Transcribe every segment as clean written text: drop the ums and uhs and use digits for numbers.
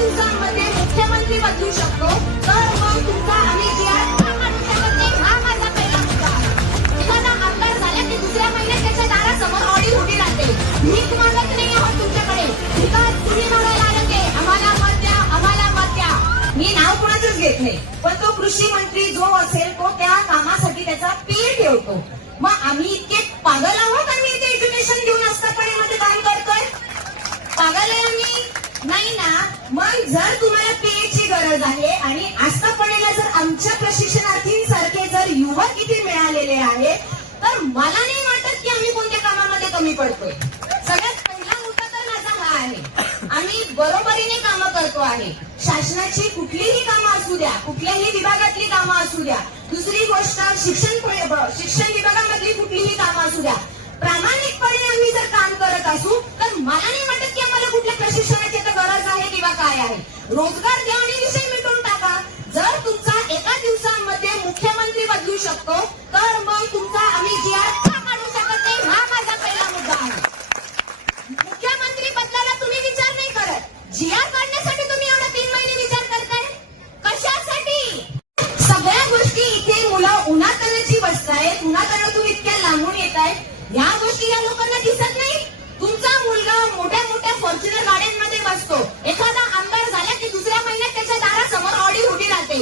दिवसांमध्ये मुख्यमंत्री बदलू शकतो, तर मग तुमचा आम्ही जी आर का काढू शकत नाही, हा माझा पहिला मुद्दा आहे. एखादा आमदार झाला की दुसऱ्या महिन्यात त्याच्या दारासमोर ऑडी उभी राहते. भीक मागत नाही आहोत तुमच्याकडे, विकास तुम्ही मागायला आलं ते आम्हाला मत द्या, आम्हाला मत द्या. मी नाव कुणाचंच घेत नाही, पण तो कृषी मंत्री जो असेल तो त्या कामासाठी त्याचा पीए ठेवतो. मग आम्ही इतके पागल आहोत आणि इथे एज्युकेशन घेऊन आस्थापनेमध्ये काम करतोय? पागल आहे आम्ही? नाही ना. मग जर तुम्हाला पीएची गरज आहे आणि आस्थापनेला जर आमच्या प्रशिक्षणार्थींसारखे जर युवक इथे मिळालेले आहे, तर मला नाही वाटत की आम्ही कोणत्या कामामध्ये कमी पडतोय. सगळ्यात पहिला मुद्दा तर माझा हा आहे, आम्ही बरोबरीने कामं करतो आहे. शासनाची कुठलीही कामं असू द्या, कुठल्याही विभागातली कामं असू द्या. दुसरी गोष्ट, शिक्षण विभागामधली कुठलीही कामं असू द्या, प्रामाणिकपणे आम्ही जर काम करत असू तर मला नाही वाटत की आम्हाला कुठल्या प्रशिक्षणाची गरज आहे किंवा काय आहे. रोजगार द्या आणि विषय मिटवून टाका. जर तुमचा एका दिवसामध्ये मुख्यमंत्री बदलू शकतो, तर मग तुमचा आम्ही जी आर का काढू शकत नाही, हा माझा पहिला मुद्दा आहे. मुख्यमंत्री बदलायला तुम्ही विचार नाही करत, जी आर काढण्यासाठी तुम्ही एवढा 3 महिने विचार करताय कशासाठी? सगळ्या गोष्टी इथे मुलं उन्हातानाची बसतायत, उन्हातानातून इतक्या लांबून येत आहेत, या गोष्टी या लोकांना दिसत नाही. तुमचा मुलगा मोठ्या मोठ्या फॉर्च्युनर गाड्यांमध्ये बसतो, एखादा आमदार झाला की दुसऱ्या महिन्यात त्याच्या दारासमोर ऑडी उभी राहते.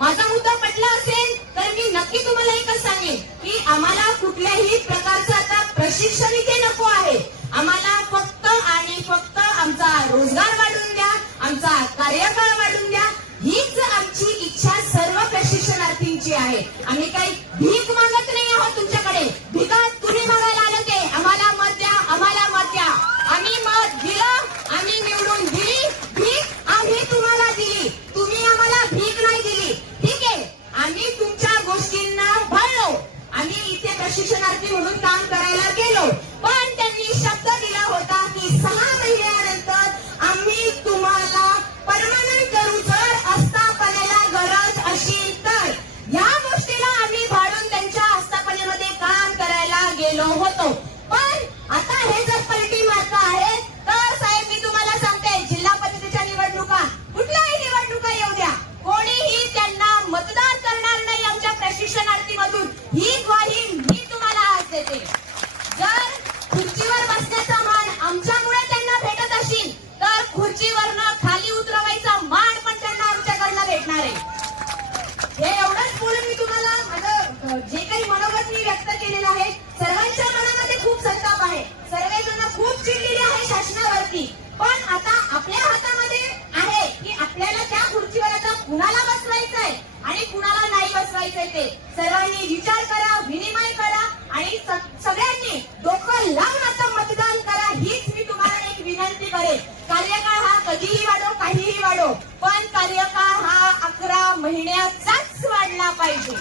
माझा मुद्दा पटला असेल तर मी नक्की तुम्हाला एकच सांगेन की आम्हाला कुठल्याही प्रकारचं आता प्रशिक्षण इथे नको आहे. आम्हाला फक्त आणि फक्त आमचा रोजगार वाढवून द्या, आमचा कार्यकाळ वाढवून द्या, हीच आमची इच्छा सर्व प्रशिक्षणार्थींची आहे. आम्ही काही भीक मागत नाही आहोत तुमच्याकडे. भिका तुम्ही मागायला आलं ते आम्हाला मत द्या, आम्हाला मत द्या. आम्ही मत दिलं, आम्ही निवडून दिली, भीक आम्ही तुम्हाला दिली, तुम्ही आम्हाला भीक नाही दिली. ठीक आहे, आम्ही तुमच्या गोष्टींना भरलो, आम्ही इथे प्रशिक्षणार्थी म्हणून काम करायला गेलो, पण त्यांनी शब्द दिला होता की 6 महिन्यानंतर आम्ही तुम्हाला परमनंट करू जर आस्थापनेला गरज असेल तर. या गोष्टीला आम्ही भाडून त्यांच्या आस्थापनेमध्ये काम करायला गेलो होतो. पण आता हे जर पलटी मारता आहे तर साहेब मी तुम्हाला सांगते, जिल्हा परिषदेच्या निवडणुका, कुठल्याही निवडणुका येऊ द्या, कोणीही त्यांना मतदान करणार नाही आमच्या प्रशिक्षणार्थीमधून, ही ग्वाही मी तुम्हाला आज देते. जर खुर्चीवर बसण्याचा मान आमच्यामुळे त्यांना भेटत असेल तर खुर्चीवरनं खाली उतरवायचा मान पण त्यांना आमच्याकडनं भेटणार आहे. हे एवढंच बोलून मी तुम्हाला माझं जे काही मनोगत मी व्यक्त केलेलं आहे, सर्वांच्या मनामध्ये खूप संताप आहे, सर्वजण खूप चिडलेले आहे शासनावरती. पण आता आपल्या हातामध्ये आहे की आपल्याला त्या खुर्चीवर आता कुणाला बसवायचंय आणि कुणाला नाही बसवायचंय ते सर्वांनी विचार करा, विनिमय करा आणि सगळ्यांनी डोकं लावून आता मतदान करा, हीच मी तुम्हाला एक विनंती करेन. कार्यकाळ हा कधीही वाढो, काहीही वाढो, पण कार्यकाळ हा 11 महिन्याचाच वाढला पाहिजे.